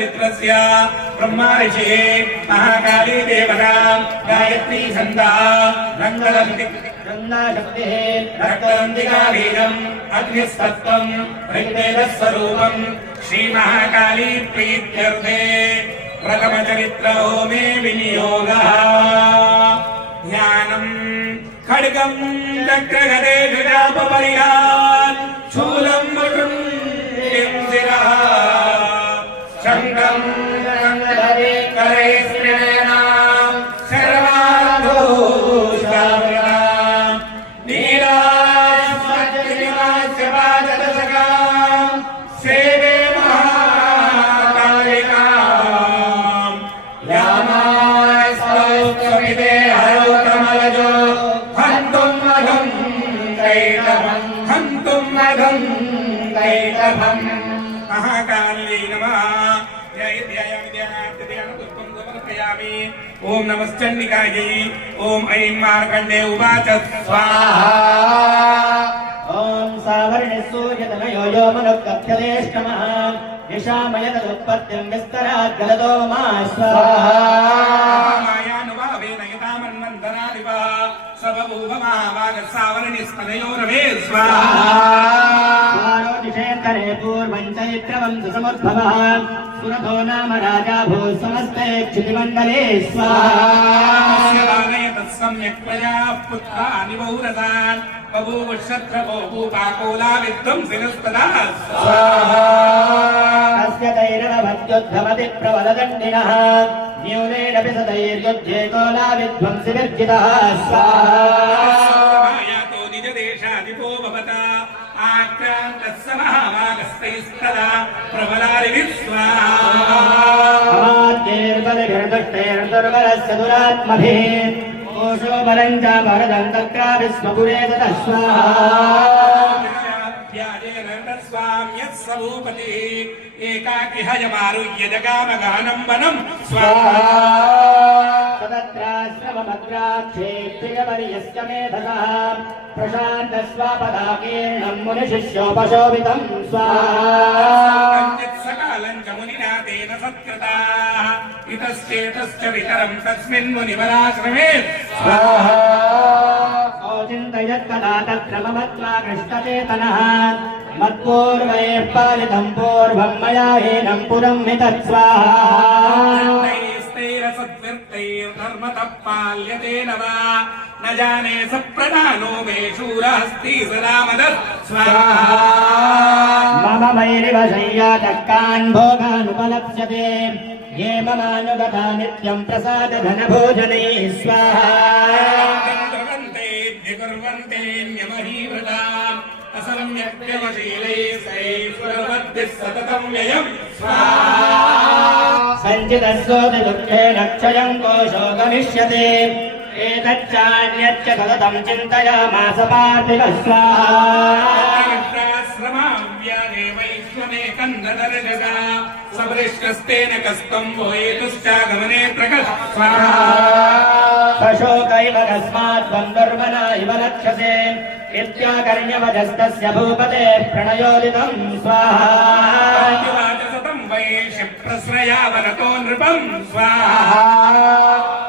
ब्रह्मा ऋषि महाकाली देवता गायत्री छंदा रक्तरंतिका वीरम् अग्निस्तत्त्वम् ऋग्वेदस्वरूपम् श्री महाकाली प्रीत्यर्थे प्रथमचरित्र होमे विनियोगः ध्यानम् खड्गम् चक्रगदे विरापपरिहान् शूलम् वटुम् शिरः शङ्खम् रङ्गधरे करे स्मृणाम् सर्वाङ्गोष्ठावृताम् नीलास्मज्जनिवास्यपाददशकाम् सेवे महाकालिकाम् यामास्तौत्रमिते हरौ कमलजो हन्तुम् मघम् कैटभम् हन्तुम् मघम् कैटभम् महाकाली नमः। ओम नमश्चंडिकायै ओम ऐं मार्कंडे उवाच स्वाहा ओम सावर्णिसूर्यतनयो यो मनुकथ्यदेष्टमः निशामयतदुत्पत्तिं विस्तरात् गलदो मा स्वाहा मायानुभावेन यतामन्वन्तनादिवः सबभूव महाभागस्सावर्णिस्तनयो रवे स्वाहा दिशेन्तरे पूर्वं चैत्रवं सुसमुद्भवः सुरथो नाम राजा भू समस्ते क्षितिमण्डले स्वाहा सम्यक् प्रजाः पुत्राणि बहुरथान् बभूव क्षत्रपो भूपाकोला विध्वंसिनस्तदा स्वाहा तस्य तैरवभद्युद्धमति प्रबलदण्डिनः न्यूनेनपि स तैर्युध्ये कोला विध्वंसिविर्जितः स्वाहा यातो निजदेशाधिपो भवता आक्रान्तः स महाभागस्तैस्तदा प्रबलारिभिः स्वाहा अमात्यैर्बलिभिर्दुष्टैर्दुर्बलस्य दुरात्मभिः कोशो बलं च भरदं तत्रापि स्वपुरे ततः स्वाम्यत्सभूपतिः एकाकी हयमारुह्य जगामगानं वनं स्वाहा तदत्राश्रमभद्राक्षेत्रियवर्यस्य मेधसः प्रशान्तस्वापदाकीर्णं मुनिशिष्योपशोभितं स्वाहा सकालं च मुनिना तेन सत्कृताः इतश्चेतश्च वितरं तस्मिन् मुनिवराश्रमे स्वाहा चिन्तयत्कदा तत्र ममत्वा कृष्टचेतनः मत्पूर्वैः पालितं पूर्वं मया हीनं पुरं हि तत्स्वाहा पाल्यते न वा न जाने सप्रधानो मे शूरहस्ति सदा मदत् स्वाहा मम मैरिवशय्याचक्रान् भोगानुपलप्स्यते ये ममानुगता नित्यं प्रसादधनभोजनैः स्वाहा सञ्चितस्योति दुःखेन क्षयं कोशो गमिष्यते एतच्चान्यच्च सततं चिन्तयामास पार्थिवः स्वाहा सबृष्टस्तेन कस्तं भूयेतुश्चागमने प्रकट स्वशोक इव कस्मात् त्वं दुर्मना इव लक्ष्यसे इत्याकर्ण्यवजस्तस्य भूपते प्रणयोदितं स्वाहा प्रश्रयावनतो नृपं स्वाहा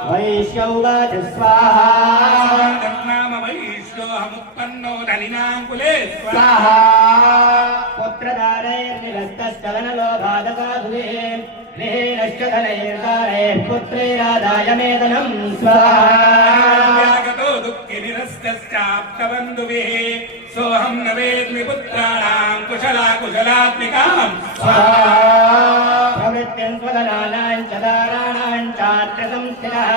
वैश्य उवाच स्वाहा नाम वैश्योऽहमुत्पन्नो धनिनां कुले स्वाहा पुत्रदारैर्निरस्तश्चलनलोभादसाधुभिः गृहेणश्च धनैर्दारैः पुत्रैरादाय मेदनं स्वाहा दुःखिनिरस्तश्चाप्तबन्धुभिः सोऽहं न वेद्मि पुत्राणां कुशलात्मिकां स्वाहा प्रवृत्तिं स्वदनानां च दाराणां चात्र संस्थितः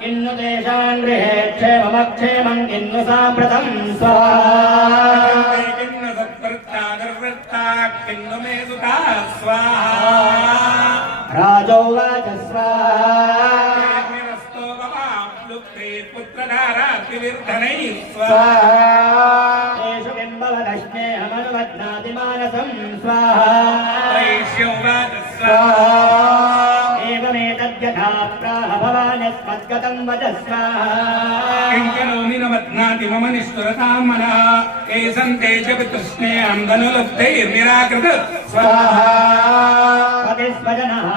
किन्नु तेषां गृहे क्षेममक्षेमं किन्नु साम्प्रतं स्वाहा किन्नु सत्कृता निर्वृत्ता किन्नु मे सुता स्वाहा राजोवाच स्वाहा पुत्रधारार्तिविर्धनैः स्वाहा तेषु बिम्बवदश्नेहमनुवध्नाति मानसं स्वाहा वैश्योवाच स्वाहा एवमेतद्यथा प्राह भवान्यस्मद्गतं वच स्वाहा किङ्करोमि न बध्नाति मम निष्ठुरतां मनः एषन्ते च पितृष्णे अन्धनुलब्धैर्निराकृत स्वाहा करोति स्वजनः